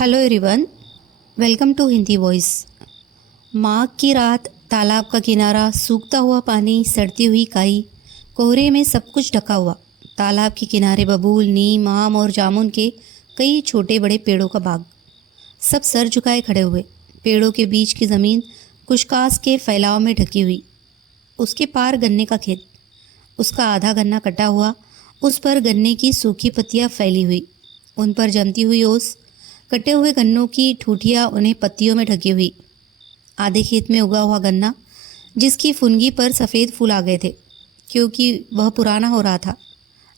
Hello everyone, welcome to Hindi voice. माघ की रात, तालाब का किनारा, सूखता हुआ पानी, सड़ती हुई काई, कोहरे में सब कुछ ढका हुआ। तालाब के किनारे बबूल, नीम, आम और जामुन के कई छोटे बड़े पेड़ों का बाग। सब सर झुकाए खड़े हुए। पेड़ों के बीच की ज़मीन कुशकास के फैलाव में ढकी हुई। उसके पार गन्ने का खेत, उसका आधा गन्ना कटा हुआ, उस पर गन्ने की सूखी पत्तियां फैली हुई, उन पर जमती हुई ओस, कटे हुए गन्नों की ठूठियाँ उन्हें पत्तियों में ढकी हुई। आधे खेत में उगा हुआ गन्ना जिसकी फुनगी पर सफ़ेद फूल आ गए थे क्योंकि वह पुराना हो रहा था।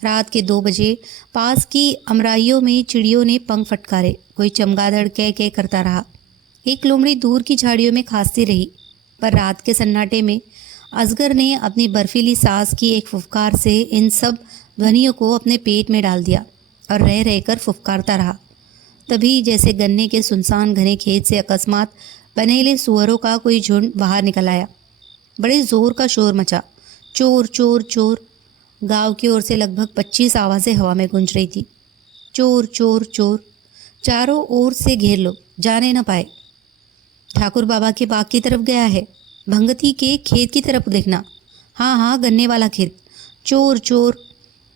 रात के 2 बजे पास की अमराइयों में चिड़ियों ने पंख फटकारे। कोई चमगादड़ कह कह करता रहा। एक लोमड़ी दूर की झाड़ियों में खांसती रही। पर रात के सन्नाटे में अजगर ने अपनी बर्फीली सांस की एक फुफकार से इन सब ध्वनियों को अपने पेट में डाल दिया और रह रहकर फुफकारता रहा। तभी जैसे गन्ने के सुनसान घने खेत से अकस्मात बनेले सुअरों का कोई झुंड बाहर निकल आया। बड़े जोर का शोर मचा। चोर चोर चोर। गांव की ओर से लगभग 25 आवाज़ें हवा में गूंज रही थी। चोर चोर चोर। चारों ओर से घेर लो, जाने न पाए। ठाकुर बाबा के बाग की तरफ गया है। भंगती के खेत की तरफ देखना। हाँ हाँ, गन्ने वाला खेत। चोर चोर।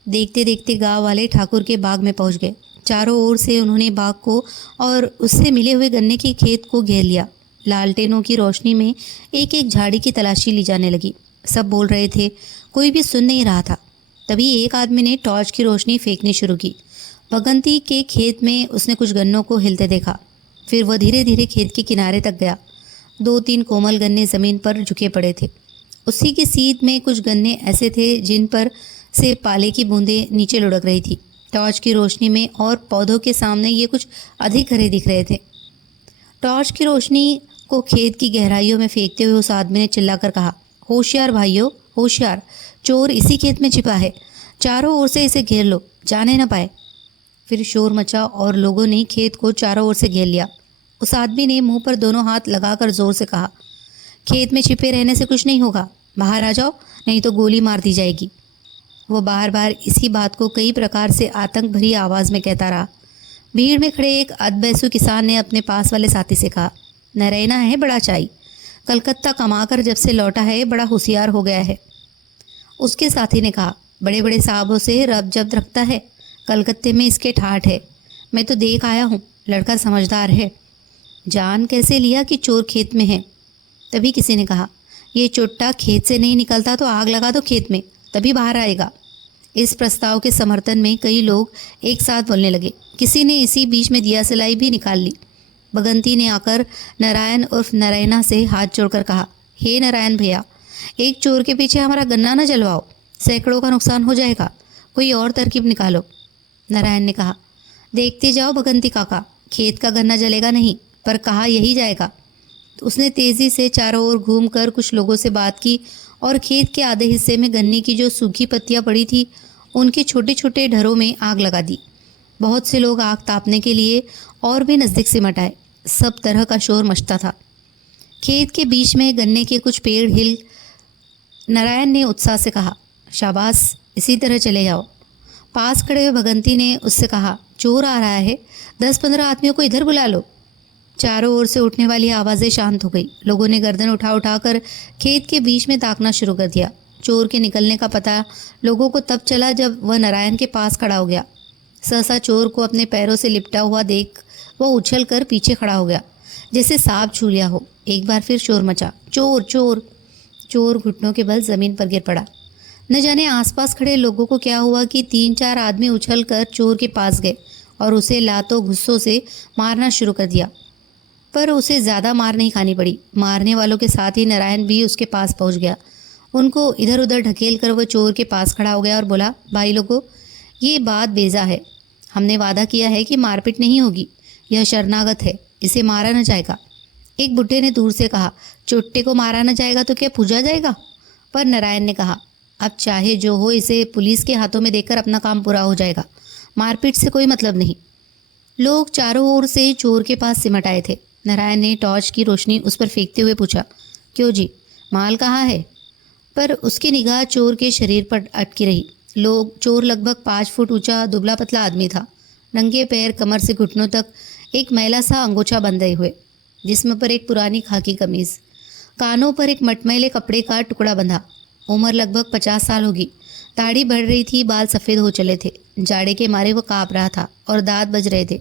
देखते देखते गांव वाले ठाकुर के बाग में पहुंच गए। चारों ओर से उन्होंने बाग को और उससे मिले हुए गन्ने के खेत को घेर लिया। लालटेनों की रोशनी में एक एक झाड़ी की तलाशी ली जाने लगी। सब बोल रहे थे, कोई भी सुन नहीं रहा था। तभी एक आदमी ने टॉर्च की रोशनी फेंकनी शुरू की। भगंती के खेत में उसने कुछ गन्नों को हिलते देखा। फिर वह धीरे धीरे खेत के किनारे तक गया। 2-3 कोमल गन्ने ज़मीन पर झुके पड़े थे। उसी की सीध में कुछ गन्ने ऐसे थे जिन पर से पाले की बूंदें नीचे लुढ़क रही थी। टॉर्च की रोशनी में और पौधों के सामने ये कुछ अधिक हरे दिख रहे थे। टॉर्च की रोशनी को खेत की गहराइयों में फेंकते हुए उस आदमी ने चिल्लाकर कहा, होशियार भाइयों, होशियार, चोर इसी खेत में छिपा है। चारों ओर से इसे घेर लो, जाने न पाए। फिर शोर मचा और लोगों ने खेत को चारों ओर से घेर लिया। उस आदमी ने मुंह पर दोनों हाथ लगाकर जोर से कहा, खेत में छिपे रहने से कुछ नहीं होगा, बाहर आ जाओ, नहीं तो गोली मार दी जाएगी। वो बार बार इसी बात को कई प्रकार से आतंक भरी आवाज़ में कहता रहा। भीड़ में खड़े एक अधबैसु किसान ने अपने पास वाले साथी से कहा, नरैना है बड़ा चाई, कलकत्ता कमाकर जब से लौटा है बड़ा होशियार हो गया है। उसके साथी ने कहा, बड़े बड़े साहबों से रब जब्त रखता है, कलकत्ते में इसके ठाठ है, मैं तो देख आया हूँ, लड़का समझदार है। जान कैसे लिया कि चोर खेत में है? तभी किसी ने कहा, ये चुट्टा खेत से नहीं निकलता तो आग लगा दो खेत में, तभी बाहर आएगा। इस प्रस्ताव के समर्थन में कई लोग एक साथ बोलने लगे। किसी ने इसी बीच में दिया सलाई भी निकाल ली। भगंती ने आकर नारायण उर्फ नारायणा से हाथ जोड़कर कहा, हे नारायण भैया, एक चोर के पीछे हमारा गन्ना न जलवाओ, सैकड़ों का नुकसान हो जाएगा, कोई और तरकीब निकालो। नारायण ने कहा, देखते जाओ भगंती काका, खेत का गन्ना जलेगा नहीं, पर कहा यही जाएगा। तो उसने तेज़ी से चारों ओर घूमकर कुछ लोगों से बात की और खेत के आधे हिस्से में गन्ने की जो सूखी पत्तियां पड़ी थी उनके छोटे छोटे ढरों में आग लगा दी। बहुत से लोग आग तापने के लिए और भी नज़दीक सिमट आए। सब तरह का शोर मचता था। खेत के बीच में गन्ने के कुछ पेड़ हिल। नारायण ने उत्साह से कहा, शाबाश, इसी तरह चले जाओ। पास खड़े हुए भगंती ने उससे कहा, चोर आ रहा है, 10-15 आदमियों को इधर बुला लो। चारों ओर से उठने वाली आवाज़ें शांत हो गई। लोगों ने गर्दन उठा उठाकर खेत के बीच में ताकना शुरू कर दिया। चोर के निकलने का पता लोगों को तब चला जब वह नारायण के पास खड़ा हो गया। सहसा चोर को अपने पैरों से लिपटा हुआ देख वह उछल कर पीछे खड़ा हो गया, जैसे सांप छू लिया हो। एक बार फिर शोर मचा, चोर चोर। चोर घुटनों के बल जमीन पर गिर पड़ा। न जाने आसपास खड़े लोगों को क्या हुआ कि 3-4 आदमी उछल कर चोर के पास गए और उसे लातों गुस्सों से मारना शुरू कर दिया। पर उसे ज़्यादा मार नहीं खानी पड़ी। मारने वालों के साथ ही नारायण भी उसके पास पहुंच गया। उनको इधर उधर ढकेल कर वह चोर के पास खड़ा हो गया और बोला, भाई लोगों, ये बात बेजा है। हमने वादा किया है कि मारपीट नहीं होगी। यह शरणागत है, इसे मारा न जाएगा। एक बुढ़े ने दूर से कहा, चुट्टे को मारा न जाएगा तो क्या पूजा जाएगा? पर नारायण ने कहा, अब चाहे जो हो, इसे पुलिस के हाथों में देकर अपना काम पूरा हो जाएगा। मारपीट से कोई मतलब नहीं। लोग चारों ओर से चोर के पास सिमट आए थे। नारायण ने टॉर्च की रोशनी उस पर फेंकते हुए पूछा, क्यों जी, माल कहाँ है? पर उसकी निगाह चोर के शरीर पर अटकी रही। चोर लगभग 5 फुट ऊंचा दुबला पतला आदमी था। नंगे पैर कमर से घुटनों तक एक मैला सा अंगोछा बंधे हुए, जिस्म पर एक पुरानी खाकी कमीज, कानों पर एक मटमैले कपड़े का टुकड़ा बंधा। उम्र लगभग 50 साल होगी। दाढ़ी बढ़ रही थी, बाल सफ़ेद हो चले थे। जाड़े के मारे वो काँप रहा था और दांत बज रहे थे।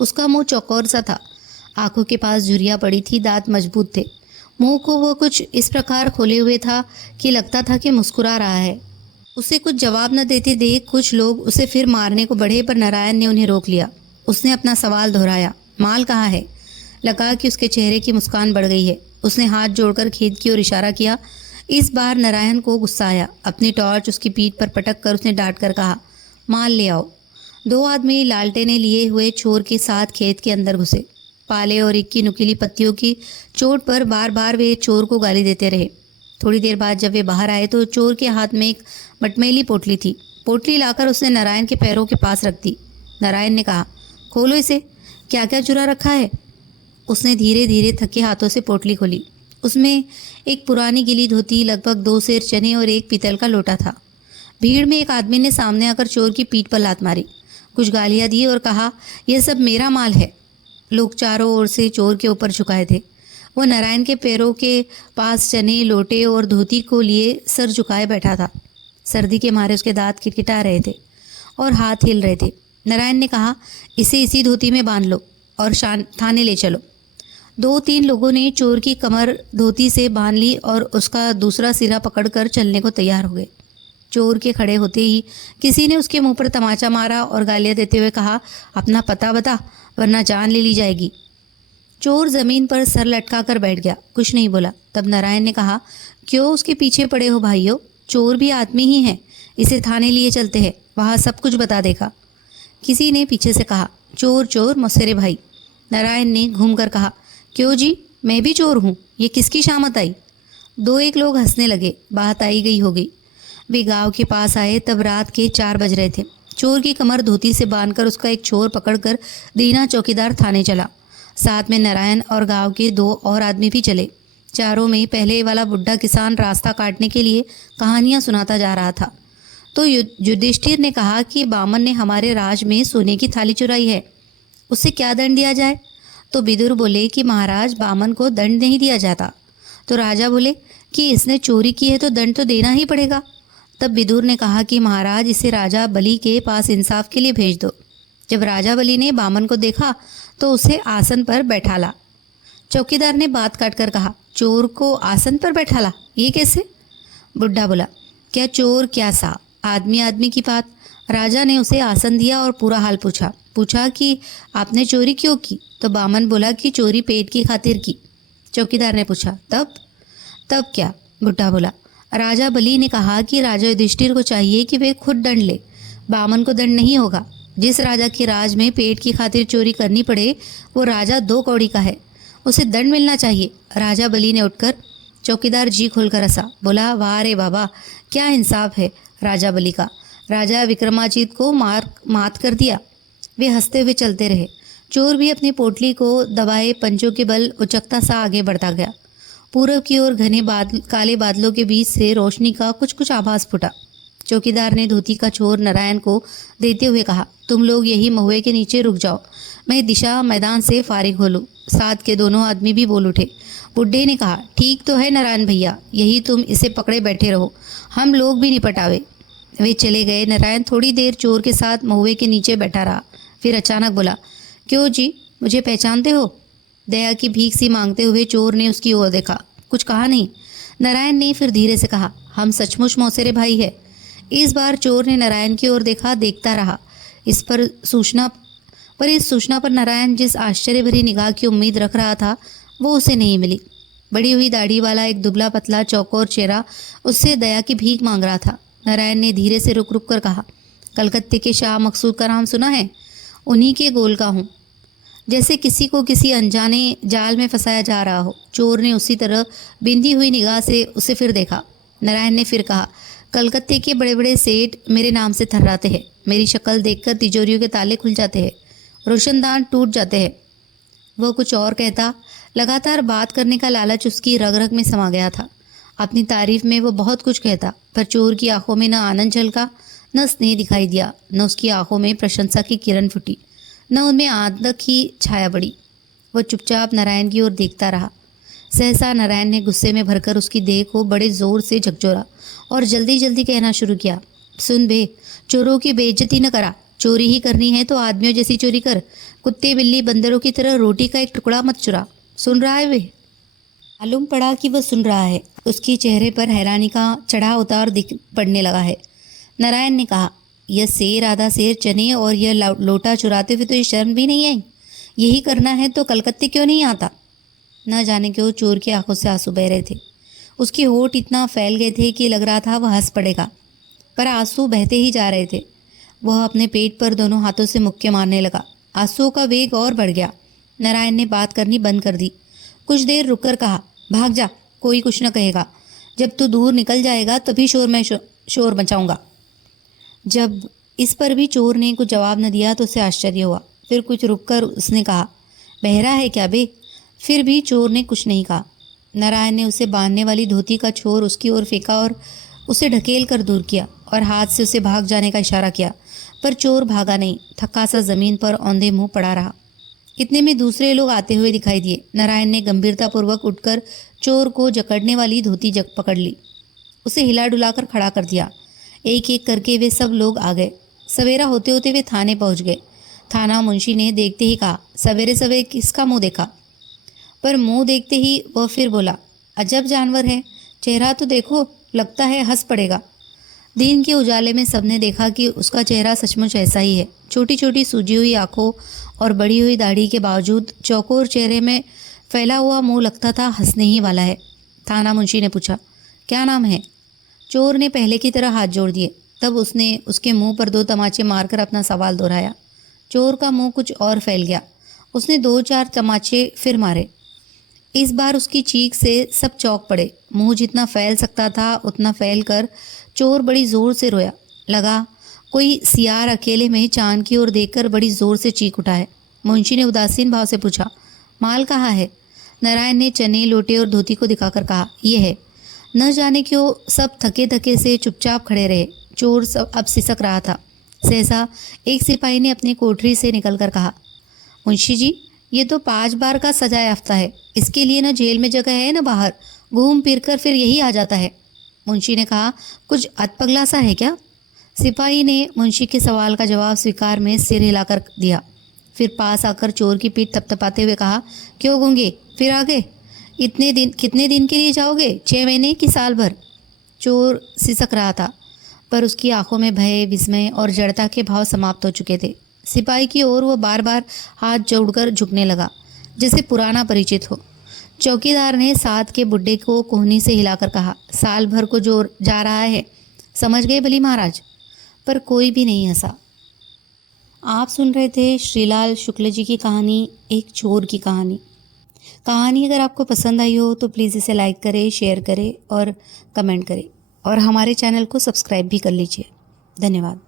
उसका मुंह चौकोर सा था, आंखों के पास झुर्रियाँ पड़ी थी, दांत मजबूत थे। मुंह को वो कुछ इस प्रकार खोले हुए था कि लगता था कि मुस्कुरा रहा है। उसे कुछ जवाब न देते देख कुछ लोग उसे फिर मारने को बढ़े, पर नारायण ने उन्हें रोक लिया। उसने अपना सवाल दोहराया, माल कहाँ है? लगा कि उसके चेहरे की मुस्कान बढ़ गई है। उसने हाथ जोड़कर खेत की ओर इशारा किया। इस बार नारायण को गुस्सा आया। अपनी टॉर्च उसकी पीठ पर पटक कर उसने डांट कर कहा, माल ले आओ। 2 आदमी लालटेनें लिए हुए चोर के साथ खेत के अंदर घुसे। पाले और इक्की नुकीली पत्तियों की चोट पर बार बार वे चोर को गाली देते रहे। थोड़ी देर बाद जब वे बाहर आए तो चोर के हाथ में एक मटमैली पोटली थी। पोटली लाकर उसने नारायण के पैरों के पास रख दी। नारायण ने कहा, खोलो इसे, क्या क्या चुरा रखा है? उसने धीरे धीरे थके हाथों से पोटली खोली। उसमें एक पुरानी गिली धोती, लगभग 2 सेर चने और एक पीतल का लोटा था। भीड़ में एक आदमी ने सामने आकर चोर की पीठ पर लात मारी, कुछ गालियां दी और कहा, यह सब मेरा माल है। लोग चारों ओर से चोर के ऊपर झुकाए थे। वो नारायण के पैरों के पास चने, लोटे और धोती को लिए सर झुकाए बैठा था। सर्दी के मारे उसके दांत किटकिटा रहे थे और हाथ हिल रहे थे। नारायण ने कहा, इसे इसी धोती में बांध लो और थाने ले चलो। 2-3 लोगों ने चोर की कमर धोती से बांध ली और उसका दूसरा सिरा पकड़कर चलने को तैयार हो गए। चोर के खड़े होते ही किसी ने उसके मुंह पर तमाचा मारा और गालियां देते हुए कहा, अपना पता बता वरना जान ले ली जाएगी। चोर जमीन पर सर लटका कर बैठ गया, कुछ नहीं बोला। तब नारायण ने कहा, क्यों उसके पीछे पड़े हो भाइयों? चोर भी आदमी ही है, इसे थाने लिए चलते हैं, वहाँ सब कुछ बता देगा। किसी ने पीछे से कहा, चोर चोर मौसेरे भाई। नारायण ने घूम कर कहा, क्यों जी, मैं भी चोर हूँ, ये किसकी शामत आई? 2-1 लोग हंसने लगे, बात आई गई हो गई। वे गांव के पास आए तब रात के 4 बज रहे थे। चोर की कमर धोती से बांधकर उसका एक छोर पकड़कर दीना चौकीदार थाने चला। साथ में नारायण और गांव के 2 और आदमी भी चले। चारों में पहले वाला बुढ़ा किसान रास्ता काटने के लिए कहानियां सुनाता जा रहा था। तो युधिष्ठिर ने कहा कि बामन ने हमारे राज में सोने की थाली चुराई है, उसे क्या दंड दिया जाए? तो विदुर बोले कि महाराज, बामन को दंड नहीं दिया जाता। तो राजा बोले कि इसने चोरी की है तो दंड तो देना ही पड़ेगा। तब विदुर ने कहा कि महाराज, इसे राजा बलि के पास इंसाफ के लिए भेज दो। जब राजा बलि ने बामन को देखा तो उसे आसन पर बैठाला। चौकीदार ने बात काट कर कहा, चोर को आसन पर बैठाला, ये कैसे? बुढ़ा बोला, क्या चोर क्या सा, आदमी आदमी की बात। राजा ने उसे आसन दिया और पूरा हाल पूछा कि आपने चोरी क्यों की? तो बामन बोला कि चोरी पेट की खातिर की। चौकीदार ने पूछा, तब क्या? बुढ़ा बोला, राजा बलि ने कहा कि राजा युधिष्ठिर को चाहिए कि वे खुद दंड ले, बामन को दंड नहीं होगा। जिस राजा के राज में पेट की खातिर चोरी करनी पड़े वो राजा 2 कौड़ी का है, उसे दंड मिलना चाहिए। राजा बलि ने उठकर चौकीदार जी खोलकर हंसा, बोला, वाह रे बाबा, क्या इंसाफ है राजा बलि का। राजा विक्रमाजीत को मात कर दिया। वे हंसते हुए चलते रहे। चोर भी अपनी पोटली को दबाए पंजों के बल उचकता सा आगे बढ़ता गया। पूरब की ओर घने काले बादलों के बीच से रोशनी का कुछ कुछ आभास फूटा। चौकीदार ने धोती का छोर नारायण को देते हुए कहा, तुम लोग यही महुए के नीचे रुक जाओ, मैं दिशा मैदान से फारिग हो लूँ। साथ के दोनों आदमी भी बोल उठे। बुड्ढे ने कहा, ठीक तो है नारायण भैया, यही तुम इसे पकड़े बैठे रहो, हम लोग भी निपट आवे। वे चले गए। नारायण थोड़ी देर चोर के साथ महुए के नीचे बैठा रहा, फिर अचानक बोला, क्यों जी, मुझे पहचानते हो? दया की भीख सी मांगते हुए चोर ने उसकी ओर देखा, कुछ कहा नहीं। नारायण ने फिर धीरे से कहा, हम सचमुच मौसेरे भाई है। इस बार चोर ने नारायण की ओर देखा, देखता रहा। इस सूचना पर नारायण जिस आश्चर्य भरी निगाह की उम्मीद रख रहा था वो उसे नहीं मिली। बड़ी हुई दाढ़ी वाला एक दुबला पतला चौकोर चेहरा उससे दया की भीख मांग रहा था। नारायण ने धीरे से रुक रुक कर कहा, कलकत्ते के शाह मकसूद का नाम सुना है? उन्हीं के गोल का हूँ। जैसे किसी को किसी अनजाने जाल में फंसाया जा रहा हो। चोर ने उसी तरह बिंदी हुई निगाह से उसे फिर देखा। नारायण ने फिर कहा, कलकत्ते के बड़े बड़े सेठ मेरे नाम से थर्राते हैं। मेरी शक्ल देखकर तिजोरियों के ताले खुल जाते हैं, रोशनदान टूट जाते हैं। वह कुछ और कहता, लगातार बात करने का लालच उसकी रग रग में समा गया था। अपनी तारीफ में वो बहुत कुछ कहता, पर चोर की आंखों में न आनंद झलका, न स्नेह दिखाई दिया, न उसकी आंखों में प्रशंसा की किरण फूटी, न उनमें आतंक की छाया पड़ी। वह चुपचाप नारायण की ओर देखता रहा। सहसा नारायण ने गुस्से में भरकर उसकी देह को बड़े जोर से झकझोरा और जल्दी जल्दी कहना शुरू किया, सुन बे, चोरों की बेइज्जती न करा। चोरी ही करनी है तो आदमियों जैसी चोरी कर, कुत्ते बिल्ली बंदरों की तरह रोटी का एक टुकड़ा मत चुरा। सुन रहा है वे? मालूम पड़ा कि वह सुन रहा है। उसके चेहरे पर हैरानी का चढ़ा उतार दिख पड़ने लगा है। नारायण ने कहा, यह शेर आधा शेर चने और यह लोटा चुराते हुए तो ये शर्म भी नहीं आई। यही करना है तो कलकत्ते क्यों नहीं आता? न जाने क्यों चोर की आंखों से आंसू बह रहे थे। उसके होठ इतना फैल गए थे कि लग रहा था वह हंस पड़ेगा, पर आंसू बहते ही जा रहे थे। वह अपने पेट पर दोनों हाथों से मुक्के मारने लगा। आंसुओं का वेग और बढ़ गया। नारायण ने बात करनी बंद कर दी। कुछ देर रुककर कहा, भाग जा, कोई कुछ न कहेगा। जब तू दूर निकल जाएगा तभी शोर मचाऊंगा। जब इस पर भी चोर ने कुछ जवाब न दिया तो उसे आश्चर्य हुआ। फिर कुछ रुककर उसने कहा, बहरा है क्या बे? फिर भी चोर ने कुछ नहीं कहा। नारायण ने उसे बांधने वाली धोती का छोर उसकी ओर फेंका और उसे ढकेल कर दूर किया और हाथ से उसे भाग जाने का इशारा किया, पर चोर भागा नहीं। थक्का सा जमीन पर औंधे मुंह पड़ा रहा। इतने में दूसरे लोग आते हुए दिखाई दिए। नारायण ने गंभीरतापूर्वक उठकर चोर को जकड़ने वाली धोती पकड़ ली, उसे हिला डुलाकर खड़ा कर दिया। एक एक करके वे सब लोग आ गए। सवेरा होते होते वे थाने पहुंच गए। थाना मुंशी ने देखते ही कहा, सवेरे सवेरे किसका मुंह देखा? पर मुंह देखते ही वह फिर बोला, अजब जानवर है, चेहरा तो देखो, लगता है हंस पड़ेगा। दिन के उजाले में सबने देखा कि उसका चेहरा सचमुच ऐसा ही है। छोटी छोटी सूजी हुई आंखों और बढ़ी हुई दाढ़ी के बावजूद चौकोर चेहरे में फैला हुआ मुंह लगता था हंसने ही वाला है। थाना मुंशी ने पूछा, क्या नाम है? चोर ने पहले की तरह हाथ जोड़ दिए। तब उसने उसके मुंह पर 2 तमाचे मारकर अपना सवाल दोहराया। चोर का मुंह कुछ और फैल गया। उसने 2-4 तमाचे फिर मारे। इस बार उसकी चीख से सब चौंक पड़े। मुंह जितना फैल सकता था उतना फैल कर चोर बड़ी जोर से रोया। लगा कोई सियार अकेले में चांद की ओर देखकर बड़ी जोर से चीख उठा है। मुंशी ने उदासीन भाव से पूछा, माल कहाँ है? नारायण ने चने लोटे और धोती को दिखाकर कहा, ये है। न जाने क्यों सब थके थके से चुपचाप खड़े रहे। चोर सब अब सिसक रहा था। सहसा एक सिपाही ने अपनी कोठरी से निकलकर कहा, मुंशी जी, ये तो 5 बार का सजा याफ्ता है। इसके लिए न जेल में जगह है न बाहर, घूम फिर कर फिर यही आ जाता है। मुंशी ने कहा, कुछ अतपगला सा है क्या? सिपाही ने मुंशी के सवाल का जवाब स्वीकार में सिर हिलाकर दिया। फिर पास आकर चोर की पीठ थपथपाते हुए कहा, क्यों गूंगे, फिर आ गए? कितने दिन के लिए जाओगे? 6 महीने कि साल भर? चोर सिसक रहा था, पर उसकी आंखों में भय, विस्मय और जड़ता के भाव समाप्त हो चुके थे। सिपाही की ओर वो बार बार हाथ जोड़कर झुकने लगा, जैसे पुराना परिचित हो। चौकीदार ने साथ के बुड्ढे को कोहनी से हिलाकर कहा, साल भर को जो जा रहा है, समझ गए बली महाराज? पर कोई भी नहीं हंसा। आप सुन रहे थे श्रीलाल शुक्ल जी की कहानी, एक चोर की कहानी। कहानी अगर आपको पसंद आई हो तो प्लीज़ इसे लाइक करें, शेयर करें और कमेंट करें, और हमारे चैनल को सब्सक्राइब भी कर लीजिए। धन्यवाद।